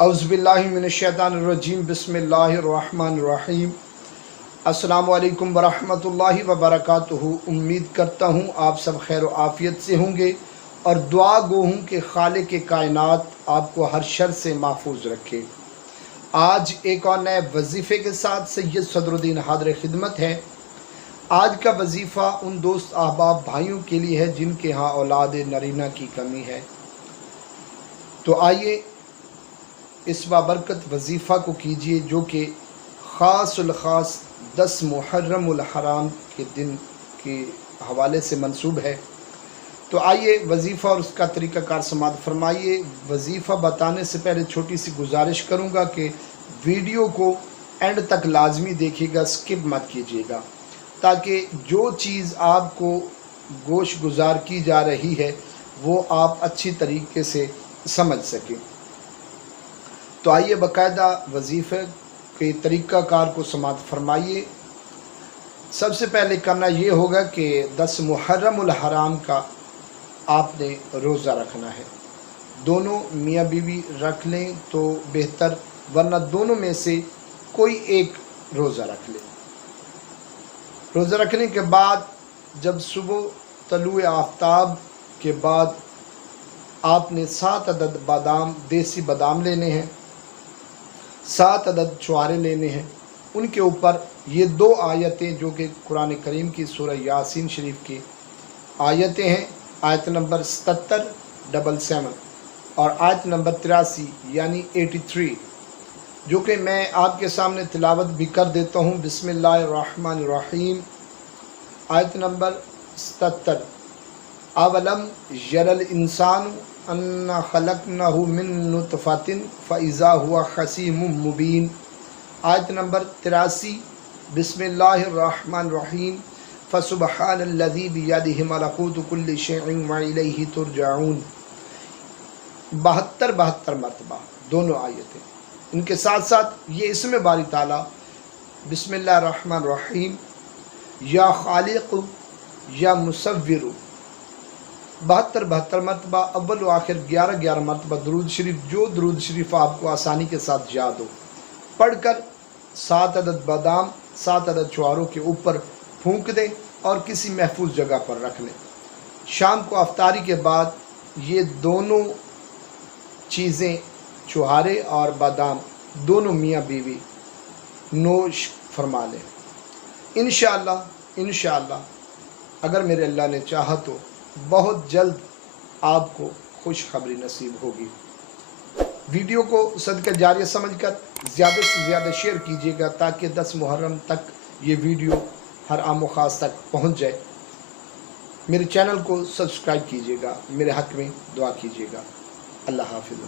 औज़ुबिल्लाहि मिनश्शैतानिर्रजीम बिस्मिल्लाहिर्रहमानिर्रहीम। अस्सलामु अलैकुम वरहमतुल्लाहि वबरकातुहू। उम्मीद करता हूँ आप सब खैर आफ़ियत से होंगे और दुआ गो हूँ कि खालिक के कायनात आपको हर शर से महफूज रखे। आज एक और नए वजीफ़े के साथ सैयद सदरुद्दीन हाज़िर खिदमत है। आज का वजीफ़ा उन दोस्त अहबाब भाइयों के लिए है जिनके यहाँ औलाद नरीना की कमी है। तो आइए इस बाबरकत वजीफ़ा को कीजिए जो कि ख़ासुल ख़ास 10 मुहर्रमुल हराम के दिन के हवाले से मंसूब है। तो आइए वजीफ़ा और उसका तरीक़ाकार समाअत फरमाइए। वजीफ़ा बताने से पहले छोटी सी गुजारिश करूँगा कि वीडियो को एंड तक लाजमी देखिएगा, स्किप मत कीजिएगा, ताकि जो चीज़ आपको गोश गुजार की जा रही है वो आप अच्छी तरीके से समझ सकें। तो आइए बाकायदा वजीफ़े के तरीक़ाकार को समाअत फरमाइए। सबसे पहले करना ये होगा कि 10 मुहर्रमुल हराम का आपने रोज़ा रखना है। दोनों मियाँ बीवी रख लें तो बेहतर, वरना दोनों में से कोई एक रोज़ा रख लें। रोज़ा रखने के बाद जब सुबह तलुए आफ्ताब के बाद आपने 7 अदद बादाम, देसी बादाम लेने हैं, 7 अदद छुहारे लेने हैं। उनके ऊपर ये 2 आयतें जो कि कुरान करीम की सूरह यासीन शरीफ की आयतें हैं, आयत नंबर 77 और आयत नंबर 83 यानी 83, जो कि मैं आपके सामने तिलावत भी कर देता हूँ। बिस्मिल्लाहिर्रहमानिर्रहीम। आयत नंबर 77। अवलम यरल इंसानु अन्ना खलकनाहु मिन नुतफतिन फ़इज़ा हुवा खसीमुम मुबीन। आयत नंबर 83। बिस्मिल्लाहिर्रहमानिर्रहीम। फ़सुब्हानल्लज़ी बियदिहि मलकूतु कुल्लि शैइन व इलैहि तुरजऊन। 72 मरतबा दोनों आयतें। इनके साथ साथ ये इसमें बारी ताला बिस्मिल्लाहिर्रहमानिर्रहीम या खालिक़ु या मुसव्विरु 72 मरतबा, अव्वल व आखिर 11 मरतबा दरूद शरीफ, जो दरूद शरीफ आपको आसानी के साथ याद हो, पढ़कर 7 अदद बादाम 7 अदद छुहारों के ऊपर फूंक दें और किसी महफूज जगह पर रख लें। शाम को अफ्तारी के बाद ये दोनों चीज़ें, छुहारे और बादाम, दोनों मियाँ बीवी नोश फरमा लें। इंशाअल्लाह अगर मेरे अल्लाह ने चाहा तो बहुत जल्द आपको खुशखबरी नसीब होगी। वीडियो को सदका जारिया समझकर ज़्यादा से ज़्यादा शेयर कीजिएगा ताकि 10 मुहर्रम तक ये वीडियो हर आम व ख़ास तक पहुँच जाए। मेरे चैनल को सब्सक्राइब कीजिएगा, मेरे हक़ में दुआ कीजिएगा। अल्लाह हाफ़िज़।